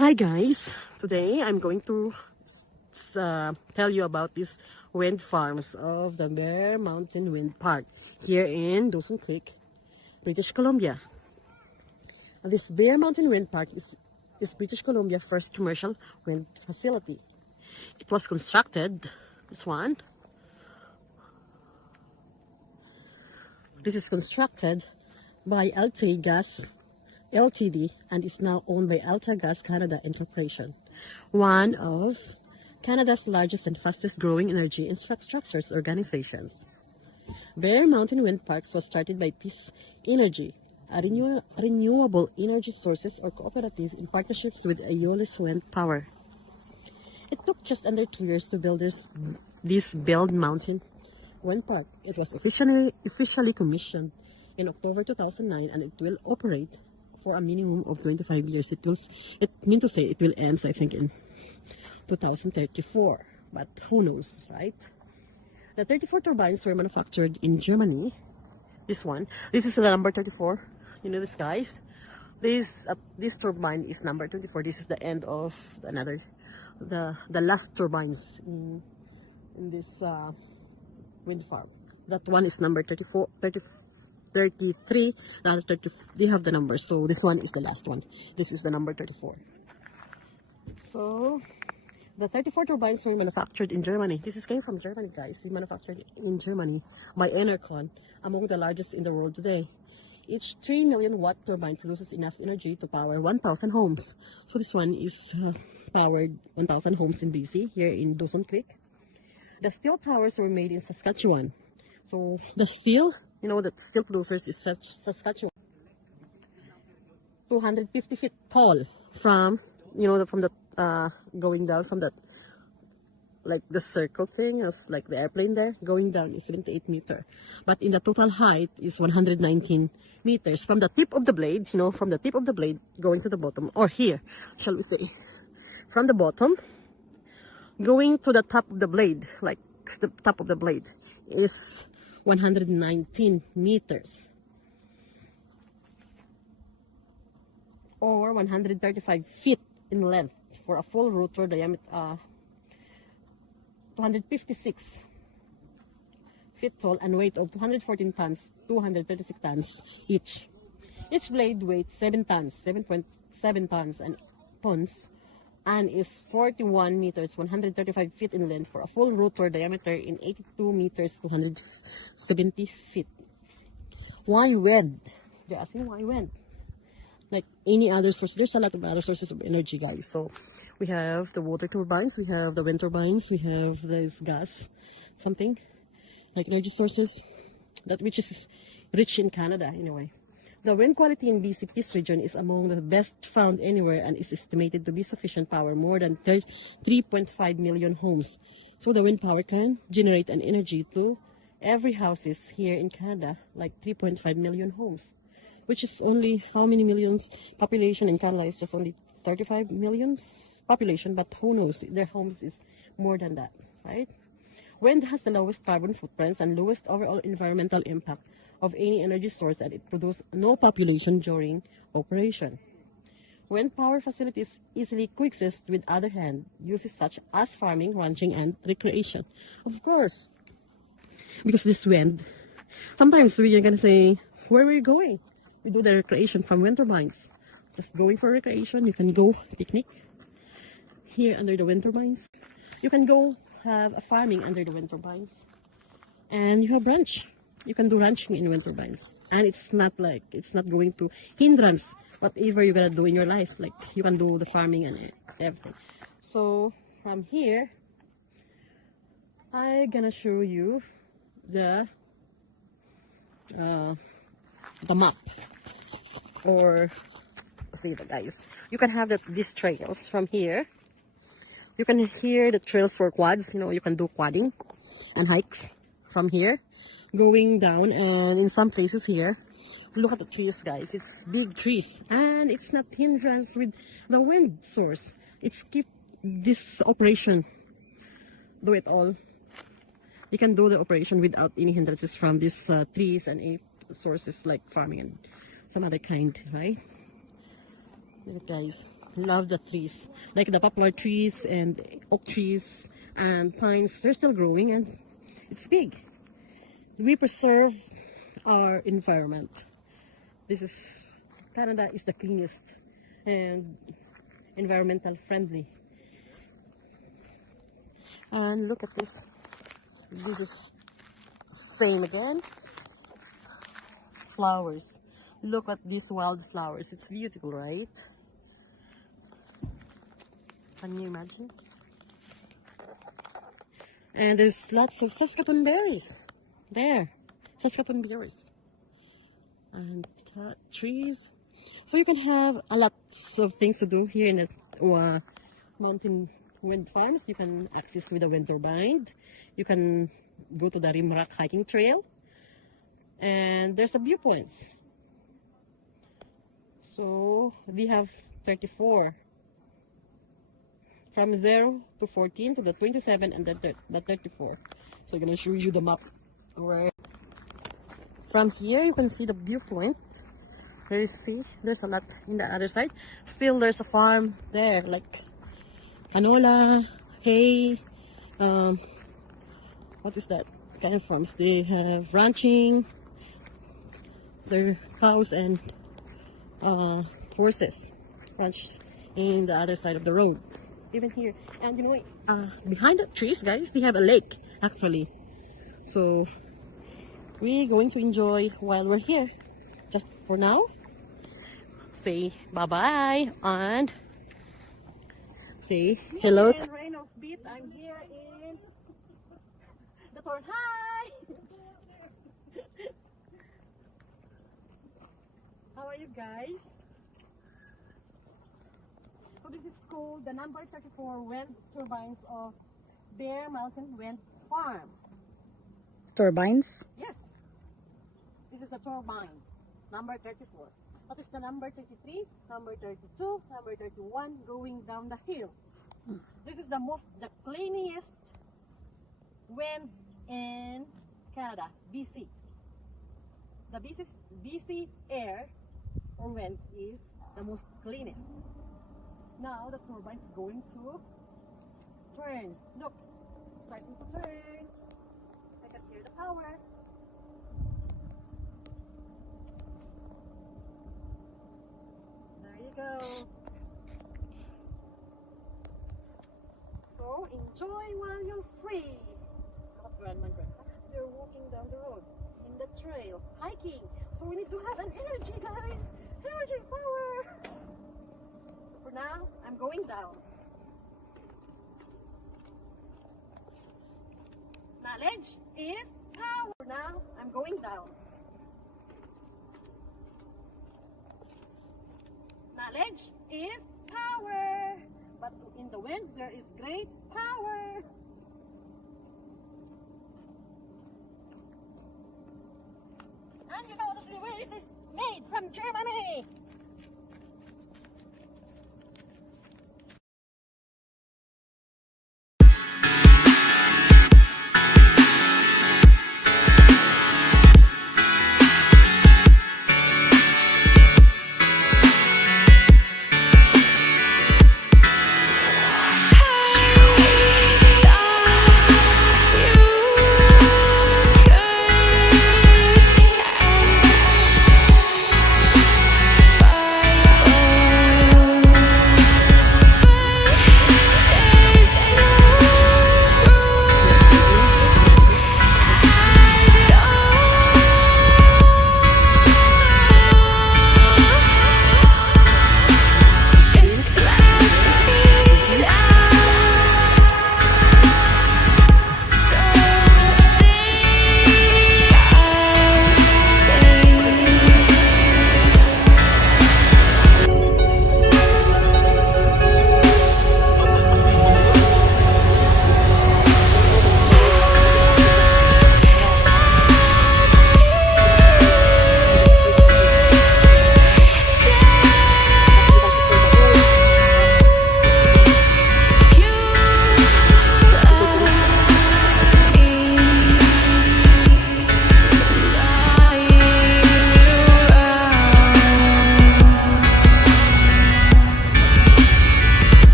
Hi guys, today I'm going to tell you about these wind farms of the Bear Mountain Wind Park here in Dawson Creek, British Columbia. This Bear Mountain Wind Park is British Columbia's first commercial wind facility. It was constructed, this is constructed by Alta Gas Ltd. And is now owned by Alta Gas Canada Incorporation, one of Canada's largest and fastest growing energy infrastructures organizations. Bear Mountain Wind Parks was started by Peace Energy, a renewable energy sources or cooperative in partnerships with Aeolus Wind Power. It took just under 2 years to build this Bear Mountain Wind Park. It was officially commissioned in October 2009, and it will operate for a minimum of 25 years. It means to say it will end, I think, in 2034, but who knows, right? The 34 turbines were manufactured in Germany. This is the number 34. You know this, guys. This turbine is number 24. This is the end of the last turbines in this wind farm. That one is number 34, 33, the other 30, they have the numbers. So this one is the last one. This is the number 34. So the 34 turbines were manufactured in Germany. This came from Germany, guys. They manufactured in Germany by Enercon, among the largest in the world today. Each 3 million watt turbine produces enough energy to power 1,000 homes. So this one is powered 1,000 homes in BC, here in Dawson Creek. The steel towers were made in Saskatchewan. So the steel, the steel producers is Saskatchewan. 250 feet tall from, from the, going down from that, like the circle thing, is like the airplane there, going down is 78 meters. But in the total height is 119 meters. From the tip of the blade, from the tip of the blade going to the bottom, or here, shall we say, from the bottom, going to the top of the blade, like the top of the blade, is 119 meters. Or 135 feet in length for a full rotor diameter, 256 feet tall and weight of 214 tons, 236 tons each. Each blade weighs 7.7 tons and is 41 meters, 135 feet in length for a full rotor diameter in 82 meters, 270 feet. Why wind? They're asking why wind? Like any other source, there's a lot of other sources of energy, guys. So we have the water turbines, we have the wind turbines, we have this gas, something like energy sources, which is rich in Canada anyway. The wind quality in BC Peace region is among the best found anywhere and is estimated to be sufficient power more than 3.5 million homes. So the wind power can generate an energy to every houses here in Canada, like 3.5 million homes, which is only how many millions population in Canada is just only 35 millions population, but who knows, their homes is more than that, right? Wind has the lowest carbon footprints and lowest overall environmental impact of any energy source, and it produces no population during operation. Wind power facilities easily coexist with other hand uses such as farming, ranching, and recreation. Of course, because this wind, sometimes we are going to say, where are we going? We do the recreation from wind turbines. Just going for recreation, you can go picnic here under the wind turbines. You can go have a farming under the wind turbines. And you have ranch. You can do ranching in wind turbines, and it's not going to hindrance whatever you're gonna do in your life. Like you can do the farming and everything. So from here, I'm gonna show you the map, or see the guys. You can have these trails from here. You can hear the trails for quads. You can do quadding and hikes from here. Going down, and in some places here, look at the trees, guys. It's big trees, and it's not hindrance with the wind source. It's keep this operation, do it all. You can do the operation without any hindrances from these trees and any sources like farming and some other kind, right? Look, guys. Love the trees, like the poplar trees and oak trees and pines. They're still growing and it's big. We preserve our environment. This is Canada is the cleanest and environmental friendly. And look at this. This is same again. Flowers. Look at these wildflowers. It's beautiful, right? Can you imagine? And there's lots of Saskatoon berries. There. Saskatoon berries. And trees. So you can have a lot of things to do here in the mountain wind farms. You can access with a wind turbine. You can go to the Rimrock hiking trail. And there's a viewpoints. So we have 34. From 0 to 14 to the 27 and the 34. So I'm going to show you the map. Right. From here you can see the viewpoint. There is there's a lot in the other side. Still there's a farm there, like canola, hay, what is that kind of farms? They have ranching, their cows and horses ranch in the other side of the road. Even here, and you know, behind the trees, guys, they have a lake actually. So we're going to enjoy while we're here. Just for now, say bye bye and say hello. Rain of Beat. I'm here in the Torn. Hi. How are you guys? So this is called the number 34 wind turbines of Bear Mountain Wind Farm. Turbines? Yes. This is a turbines, number 34. That is the number 33, number 32, number 31 going down the hill. This is the cleanest wind in Canada, BC. The BC air or winds is the most cleanest. Now the turbines is going to turn. Look, it's starting to turn. I can hear the power. There you go. So enjoy while you're free. They're walking down the road in the trail, hiking. So we need to have an energy, guys. Energy power. So for now, I'm going down. Knowledge is power. For now, I'm going down. Knowledge is power. But in the winds, there is great power. And you know where this is made from Germany.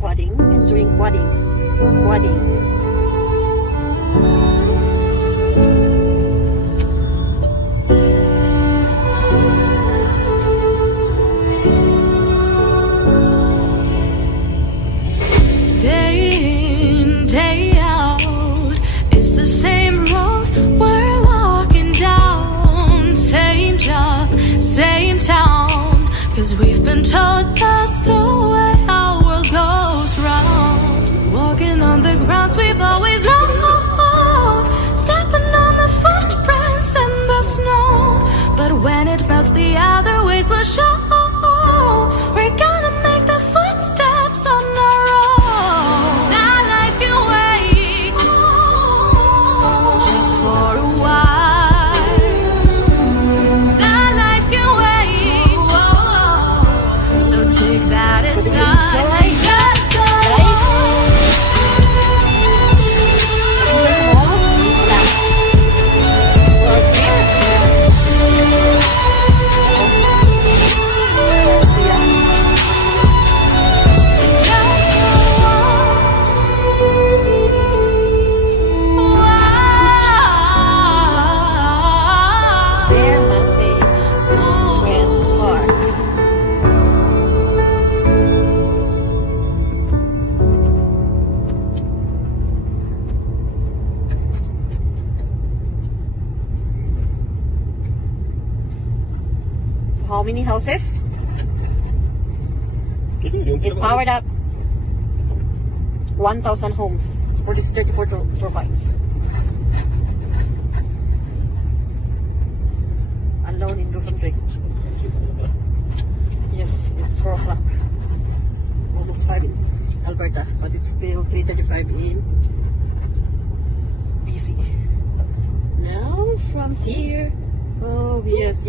quadding, enjoying quadding. Quadding. Day in, day out, it's the same road we're walking down. Same job, same town, 'cause we've been told that's the way our world goes round. Walking on the grounds we've always known, stepping on the footprints in the snow. But when it melts, the other ways will show. We're gonna make the footsteps on our own. That life can wait just for a while. That life can wait, so take that aside and just go. How many houses? It powered up 1,000 homes for these 34 turbines. Alone in Dawson Creek. Yes, it's 4 o'clock. Almost 5 in Alberta, but it's still 3:35 in BC. Now from here, oh yes.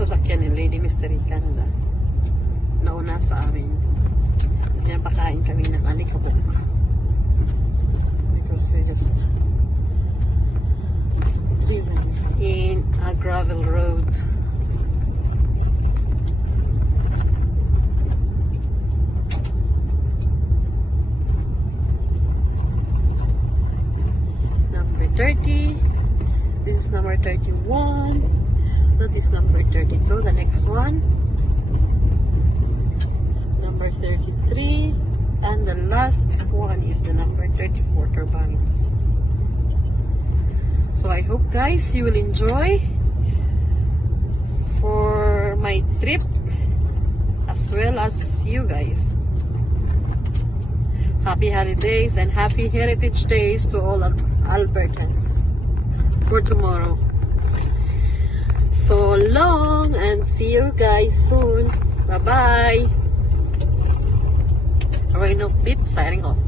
Sasakyan ni Lady Mystery Canada. Nauna sa amin. Pinapakain kami ng alikabok. Because we just driven in a gravel road. Number 30. This is number 31. That is number 32, the next one. Number 33. And the last one is the number 34 turbines. So I hope guys you will enjoy for my trip as well as you guys. Happy holidays and happy Heritage Days to all Albertans for tomorrow. So long and see you guys soon. Bye bye. Rhino Beat signing off.